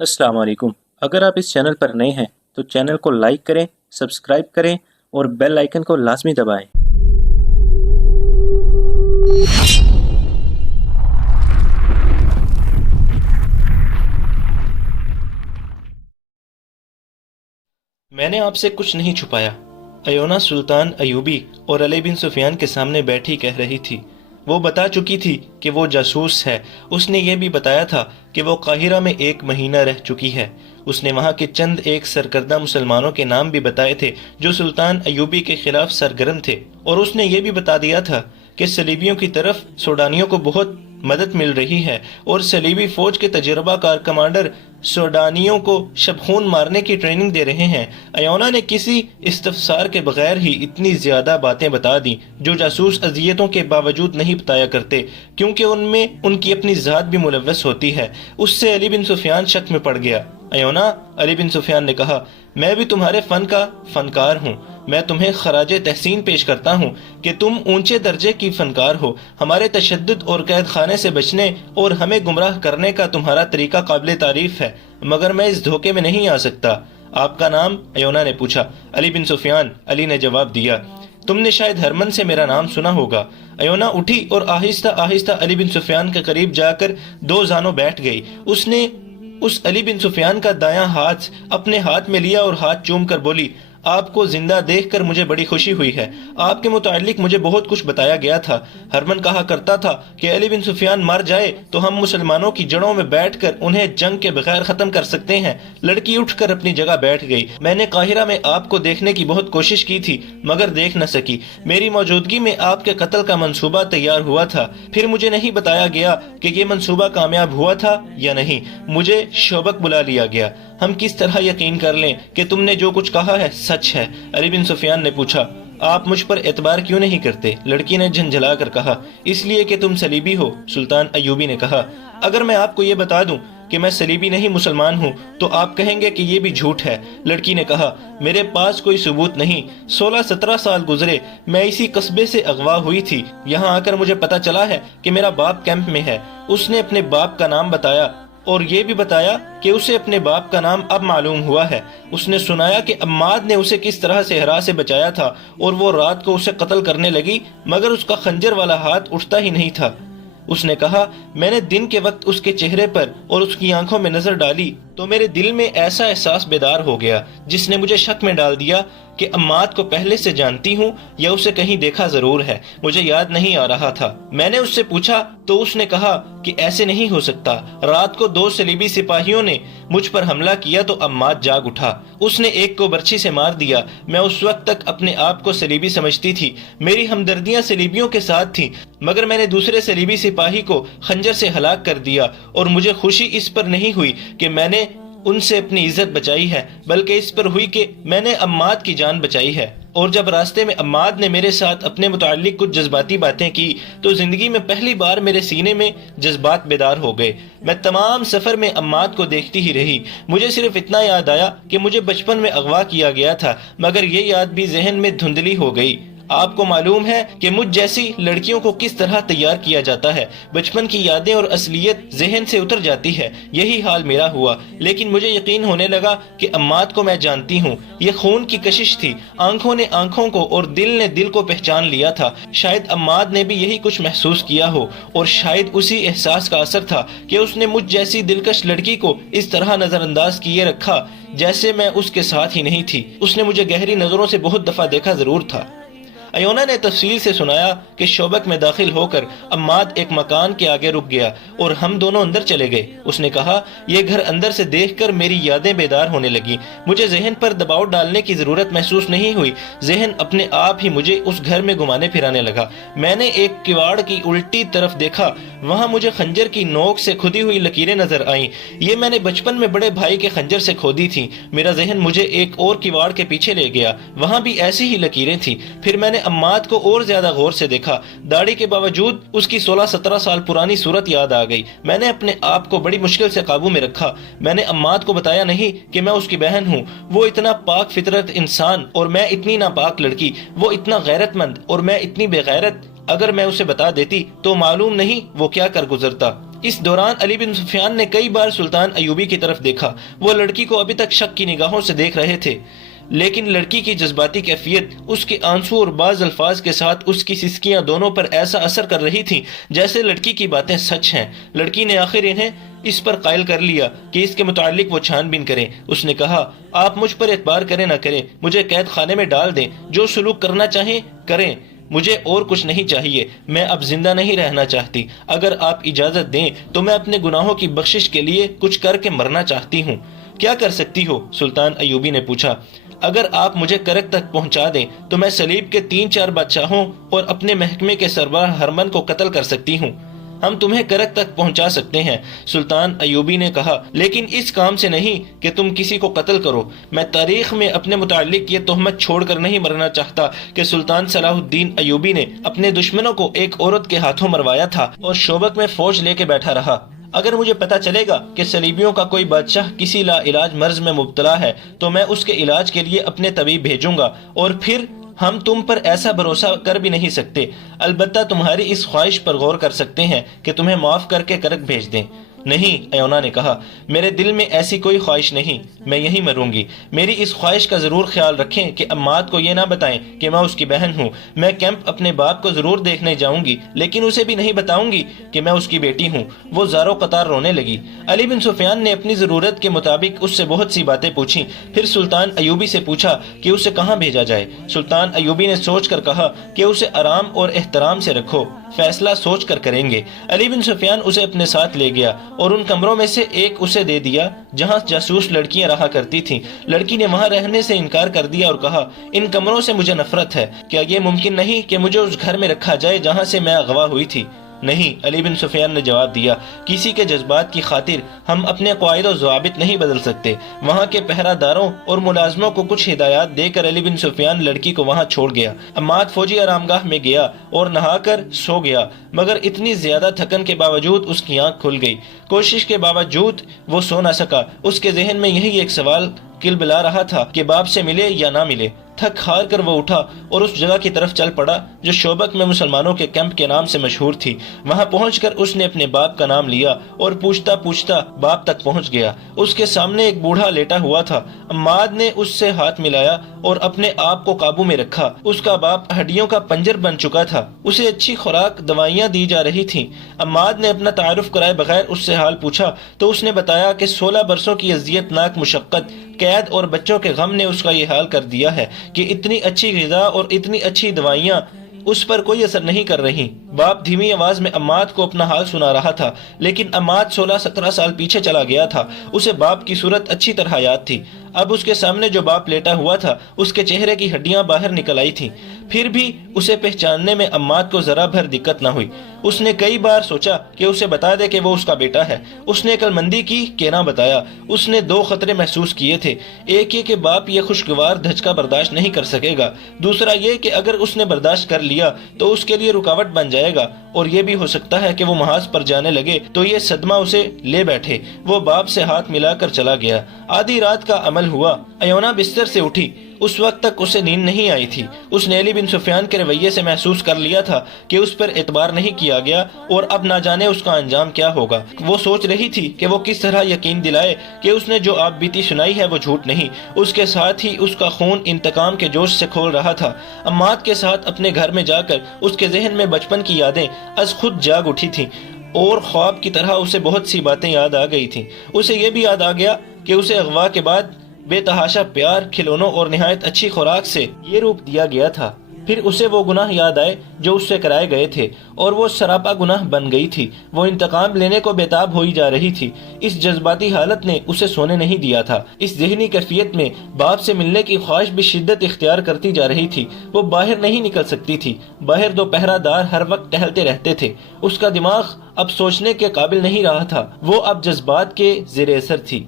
अस्सलाम वालेकुम। अगर आप इस चैनल पर नए हैं तो चैनल को लाइक करें, सब्सक्राइब करें और बेल आइकन को लाजमी दबाएं। मैंने आपसे कुछ नहीं छुपाया। अयोना सुल्तान अयूबी और अली बिन सुफियान के सामने बैठी कह रही थी। वो बता चुकी थी कि वो जासूस है। उसने ये भी बताया था कि वो काहिरा में 1 महीना रह चुकी है। उसने वहाँ के चंद एक सरकर्दा मुसलमानों के नाम भी बताए थे जो सुल्तान अयूबी के खिलाफ सरगर्म थे, और उसने ये भी बता दिया था कि सलीबियों की तरफ सूडानियों को बहुत मदद मिल रही है और सलीबी फौज के तजुर्बाकार कमांडर सूडानियों को शबखून मारने की ट्रेनिंग दे रहे हैं। अयोना ने किसी इस्तफसार के बगैर ही इतनी ज्यादा बातें बता दी जो जासूस अजियतों के बावजूद नहीं बताया करते, क्योंकि उनमें उनकी अपनी जात भी मुलव्वस होती है। उससे अली बिन सुफियान शक में पड़ गया। अयोना, अली बिन सुफियान ने कहा, मैं भी तुम्हारे फन का फनकार हूँ। मैं तुम्हें खराजे तहसीन पेश करता हूँ कि तुम ऊंचे दर्जे की फनकार हो। हमारे तशद्दुद और कैद खाने से बचने और हमें गुमराह करने का तुम्हारा तरीका काबिल तारीफ है, मगर मैं इस धोखे में नहीं आ सकता। आपका नाम? अयोना ने पूछा। अली बिन सुफियान, अली ने जवाब दिया। तुमने शायद हरमन से मेरा नाम सुना होगा। अयोना उठी और आहिस्ता आहिस्ता अली बिन सुफियान के करीब जाकर 2 जानों बैठ गई। उसने उस अली बिन सुफियान का दायां हाथ अपने हाथ में लिया और हाथ चूम कर बोली, आपको जिंदा देखकर मुझे बड़ी खुशी हुई है। आपके मुतालिक मुझे बहुत कुछ बताया गया था। हरमन कहा करता था कि अली बिन सुफियान मर जाए तो हम मुसलमानों की जड़ों में बैठकर उन्हें जंग के बगैर खत्म कर सकते हैं। लड़की उठकर अपनी जगह बैठ गई। मैंने काहिरा में आपको देखने की बहुत कोशिश की थी, मगर देख न सकी। मेरी मौजूदगी में आपके कत्ल का मंसूबा तैयार हुआ था। फिर मुझे नहीं बताया गया कि ये मंसूबा कामयाब हुआ था या नहीं। मुझे शोबक बुला लिया गया। हम किस तरह यकीन कर लें कि तुमने जो कुछ कहा है सच है? अली बिन सुफियान ने पूछा। आप मुझ पर एतबार क्यों नहीं करते? लड़की ने झंझला कर कहा। इसलिए कि तुम सलीबी हो, सुल्तान अयूबी ने कहा। अगर मैं आपको ये बता दूं कि मैं सलीबी नहीं मुसलमान हूँ तो आप कहेंगे कि ये भी झूठ है, लड़की ने कहा। मेरे पास कोई सबूत नहीं। 16-17 साल गुजरे, मैं इसी कस्बे से अगवा हुई थी। यहाँ आकर मुझे पता चला है कि मेरा बाप कैंप में है। उसने अपने बाप का नाम बताया और ये भी बताया कि उसे अपने बाप का नाम अब मालूम हुआ है। उसने सुनाया कि अम्माद ने उसे किस तरह से हरा से बचाया था और वो रात को उसे कत्ल करने लगी, मगर उसका खंजर वाला हाथ उठता ही नहीं था। उसने कहा, मैंने दिन के वक्त उसके चेहरे पर और उसकी आंखों में नजर डाली तो मेरे दिल में ऐसा एहसास बेदार हो गया जिसने मुझे शक में डाल दिया कि अम्माद को पहले से जानती हूँ या उसे कहीं देखा जरूर है। मुझे याद नहीं आ रहा था। मैंने उससे पूछा तो उसने कहा कि ऐसे नहीं हो सकता। रात को 2 सलीबी सिपाहियों ने मुझ पर हमला किया तो अम्माद जाग उठा। उसने एक को बर्छी से मार दिया। मैं उस वक्त तक अपने आप को सलीबी समझती थी। मेरी हमदर्दियां सलीबियों के साथ थी, मगर मैंने दूसरे सलीबी सिपाही को खंजर से हलाक कर दिया और मुझे खुशी इस पर नहीं हुई कि मैंने उनसे अपनी इज्जत बचाई है, बल्कि इस पर हुई कि मैंने अम्माद की जान बचाई है। और जब रास्ते में अम्माद ने मेरे साथ अपने मुताल्लिक कुछ जज्बाती बातें की तो जिंदगी में पहली बार मेरे सीने में जज्बात बेदार हो गए। मैं तमाम सफर में अम्माद को देखती ही रही। मुझे सिर्फ इतना याद आया कि मुझे बचपन में अगवा किया गया था, मगर ये याद भी जहन में धुंधली हो गई। आपको मालूम है कि मुझ जैसी लड़कियों को किस तरह तैयार किया जाता है। बचपन की यादें और असलियत जहन से उतर जाती है। यही हाल मेरा हुआ, लेकिन मुझे यकीन होने लगा कि अम्माद को मैं जानती हूँ। ये खून की कशिश थी। आंखों ने आंखों को और दिल ने दिल को पहचान लिया था। शायद अम्माद ने भी यही कुछ महसूस किया हो, और शायद उसी एहसास का असर था कि उसने मुझ जैसी दिलकश लड़की को इस तरह नजरअंदाज किए रखा जैसे मैं उसके साथ ही नहीं थी। उसने मुझे गहरी नजरों से बहुत दफा देखा जरूर था। अयोना ने तफसील से सुनाया कि शोबक में दाखिल होकर अम्माद एक मकान के आगे रुक गया और हम दोनों अंदर चले गए। उसने कहा, यह घर अंदर से देखकर मेरी यादें बेदार होने लगी। मुझे जहन पर दबाव डालने की जरूरत महसूस नहीं हुई। जहन अपने आप ही मुझे उस घर में घुमाने फिराने लगा। मैंने एक किवाड़ की उल्टी तरफ देखा। वहां मुझे खंजर की नोक से खुदी हुई लकीरें नजर आईं। ये मैंने बचपन में बड़े भाई के खंजर से खोदी थी। मेरा जहन मुझे एक और किवाड़ के पीछे ले गया। वहां भी ऐसी ही लकीरें थी। फिर मैंने अम्माद को और ज्यादा गौर से देखा। दाढ़ी के बावजूद उसकी 16-17 साल पुरानी सूरत याद आ गई। मैंने अपने आप को बड़ी मुश्किल से काबू में रखा। मैंने अम्माद को बताया नहीं कि मैं उसकी बहन हूँ। वो इतना पाक फितरत इंसान और मैं इतनी नापाक लड़की। वो इतना गैरतमंद और मैं इतनी बेगैरत। अगर मैं उसे बता देती तो मालूम नहीं वो क्या कर गुजरता। اس دوران علی بن سفیان نے کئی بار سلطان ایوبی کی طرف دیکھا۔ وہ لڑکی کو ابھی تک شک کی نگاہوں سے دیکھ رہے تھے، لیکن لڑکی کی جذباتی کیفیت، اس کے آنسو اور بعض الفاظ کے ساتھ اس کی سسکیاں دونوں پر ایسا اثر کر رہی تھیں جیسے لڑکی کی باتیں سچ ہیں۔ لڑکی نے آخر انہیں اس پر قائل کر لیا کہ اس کے متعلق وہ چھان بین کریں۔ اس نے کہا، آپ مجھ پر اعتبار کریں نہ کریں، مجھے قید خانے میں ڈال دیں، جو سلوک کرنا چاہیں کریں، مجھے اور کچھ نہیں چاہیے، میں اب زندہ نہیں رہنا چاہتی۔ اگر آپ اجازت دیں تو میں اپنے گناہوں کی بخشش کے لیے کچھ کر کے مرنا چاہتی ہوں۔ کیا کر سکتی ہو؟ سلطان ایوبی نے پوچھا۔ اگر آپ مجھے کرک تک پہنچا دیں تو میں سلیب کے 3-4 بادشاہوں اور اپنے محکمے کے سربراہ ہرمن کو قتل کر سکتی ہوں۔ ہم تمہیں کرک تک پہنچا سکتے ہیں، سلطان ایوبی نے کہا، لیکن اس کام سے نہیں کہ تم کسی کو قتل کرو۔ میں تاریخ میں اپنے متعلق یہ تہمت چھوڑ کر نہیں مرنا چاہتا کہ سلطان صلاح الدین ایوبی نے اپنے دشمنوں کو ایک عورت کے ہاتھوں مروایا تھا اور شوبک میں فوج لے کے بیٹھا رہا۔ اگر مجھے پتا چلے گا کہ صلیبیوں کا کوئی بادشاہ کسی لا علاج مرض میں مبتلا ہے تو میں اس کے علاج کے لیے اپنے طبیب بھیجوں گا، اور پھر ہم تم پر ایسا بھروسہ کر بھی نہیں سکتے۔ البتہ تمہاری اس خواہش پر غور کر سکتے ہیں کہ تمہیں معاف کر کے کرک بھیج دیں۔ نہیں، ایونا نے کہا، میرے دل میں ایسی کوئی خواہش نہیں، میں یہیں مروں گی۔ میری اس خواہش کا ضرور خیال رکھیں کہ عماد کو یہ نہ بتائیں کہ میں اس کی بہن ہوں۔ میں کیمپ اپنے باپ کو ضرور دیکھنے جاؤں گی، لیکن اسے بھی نہیں بتاؤں گی کہ میں اس کی بیٹی ہوں۔ وہ زاروں قطار رونے لگی۔ علی بن سفیان نے اپنی ضرورت کے مطابق اس سے بہت سی باتیں پوچھیں، پھر سلطان ایوبی سے پوچھا کہ اسے کہاں بھیجا جائے۔ سلطان ایوبی نے سوچ کر کہا کہ اسے آرام اور احترام سے رکھو، فیصلہ سوچ کر کریں گے۔ علی بن سفیان اسے اپنے ساتھ لے گیا اور ان کمروں میں سے ایک اسے دے دیا جہاں جاسوس لڑکیاں رہا کرتی تھیں۔ لڑکی نے وہاں رہنے سے انکار کر دیا اور کہا، ان کمروں سے مجھے نفرت ہے، کیا یہ ممکن نہیں کہ مجھے اس گھر میں رکھا جائے جہاں سے میں اغوا ہوئی تھی؟ نہیں، علی بن سفیان نے جواب دیا، کسی کے جذبات کی خاطر ہم اپنے قواعد و ضوابط نہیں بدل سکتے۔ وہاں کے پہرہ داروں اور ملازموں کو کچھ ہدایات دے کر علی بن سفیان لڑکی کو وہاں چھوڑ گیا۔ عماد فوجی آرامگاہ میں گیا اور نہا کر سو گیا، مگر اتنی زیادہ تھکن کے باوجود اس کی آنکھ کھل گئی۔ کوشش کے باوجود وہ سو نہ سکا۔ اس کے ذہن میں یہی ایک سوال کل بلا رہا تھا کہ باپ سے ملے یا نہ ملے۔ تھک ہار کر وہ اٹھا اور اس جگہ کی طرف چل پڑا جو شوبک میں مسلمانوں کے کیمپ کے نام سے مشہور تھی۔ وہاں پہنچ کر اس نے اپنے باپ کا نام لیا اور پوچھتا پوچھتا باپ تک پہنچ گیا۔ اس کے سامنے ایک بوڑھا لیٹا ہوا تھا۔ عماد نے اس سے ہاتھ ملایا اور اپنے آپ کو قابو میں رکھا۔ اس کا باپ ہڈیوں کا پنجر بن چکا تھا، اسے اچھی خوراک دوائیاں دی جا رہی تھیں۔ عماد نے اپنا تعارف کرائے بغیر اس سے حال پوچھا تو اس نے بتایا کہ 16 برسوں کی اذیت ناک مشقت، قید اور بچوں کے غم نے اس کا یہ حال کر دیا ہے کہ اتنی اچھی غذا اور اتنی اچھی دوائیاں اس پر کوئی اثر نہیں کر رہی۔ باپ دھیمی آواز میں عماد کو اپنا حال سنا رہا تھا، لیکن عماد 16-17 سال پیچھے چلا گیا تھا۔ اسے باپ کی صورت اچھی طرح یاد تھی۔ اب اس کے سامنے جو باپ لیٹا ہوا تھا اس کے چہرے کی ہڈیاں باہر نکل آئی تھیں، پھر بھی اسے پہچاننے میں عماد کو ذرا بھر دقت نہ ہوئی۔ اس نے کئی بار سوچا کہ اسے بتا دے کہ وہ اس کا بیٹا ہے۔ اس نے عقل مندی کی کہ نہ بتایا۔ اس نے 2 خطرے محسوس کیے تھے، ایک یہ کہ باپ یہ خوشگوار دھچکا برداشت نہیں کر سکے گا، دوسرا یہ کہ اگر اس نے برداشت کر لیا تو اس کے لیے رکاوٹ بن جائے گا، اور یہ بھی ہو سکتا ہے کہ وہ محاذ پر جانے لگے تو یہ صدمہ اسے لے بیٹھے۔ وہ باپ سے ہاتھ ملا کر چلا گیا۔ آدھی رات کا عمل ہوا۔ ایونا بستر سے اٹھی۔ اس وقت تک اسے نیند نہیں آئی تھی۔ اس نے علی بن سفیان کے رویے سے محسوس کر لیا تھا کہ اس پر اعتبار نہیں کیا گیا اور اب نہ جانے اس کا انجام کیا ہوگا۔ وہ سوچ رہی تھی کہ وہ کس طرح یقین دلائے کہ اس نے جو آپ بیتی سنائی ہے وہ جھوٹ نہیں۔ اس کے ساتھ ہی اس کا خون انتقام کے جوش سے کھول رہا تھا۔ عماد کے ساتھ اپنے گھر میں جا کر اس کے ذہن میں بچپن کی یادیں از خود جاگ اٹھی تھیں اور خواب کی طرح اسے بہت سی باتیں یاد آ گئی تھیں۔ اسے یہ بھی یاد آ گیا کہ اسے اغوا کے بعد بے تحاشا پیار، کھلونوں اور نہایت اچھی خوراک سے یہ روپ دیا گیا تھا۔ پھر اسے وہ گناہ یاد آئے جو اس سے کرائے گئے تھے اور وہ سراپا گناہ بن گئی تھی۔ وہ انتقام لینے کو بےتاب ہوئی جا رہی تھی۔ اس جذباتی حالت نے اسے سونے نہیں دیا تھا۔ اس ذہنی کیفیت میں باپ سے ملنے کی خواہش بھی شدت اختیار کرتی جا رہی تھی۔ وہ باہر نہیں نکل سکتی تھی۔ باہر 2 پہرہ دار ہر وقت ٹہلتے رہتے تھے۔ اس کا دماغ اب سوچنے کے قابل نہیں رہا تھا۔ وہ اب جذبات کے زیر اثر تھی۔